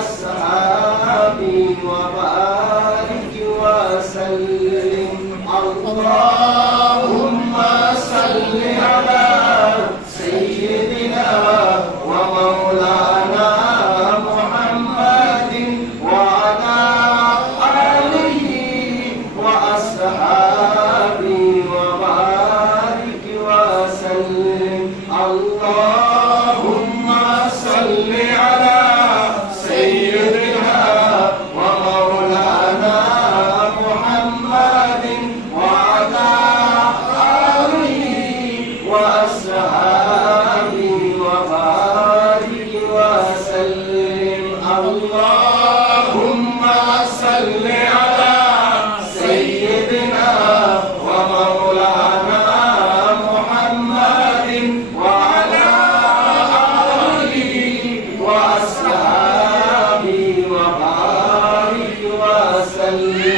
وأصحابه وبارك وسلم. اللهم صل على سيدنا ومولانا محمد وعلى آله وأصحابه وبارك وسلم. اللهم وأصحابه وبارك وسلم. اللهم صل على سيدنا ومولانا محمد وعلى آله وأصحابه وبارك وسلم.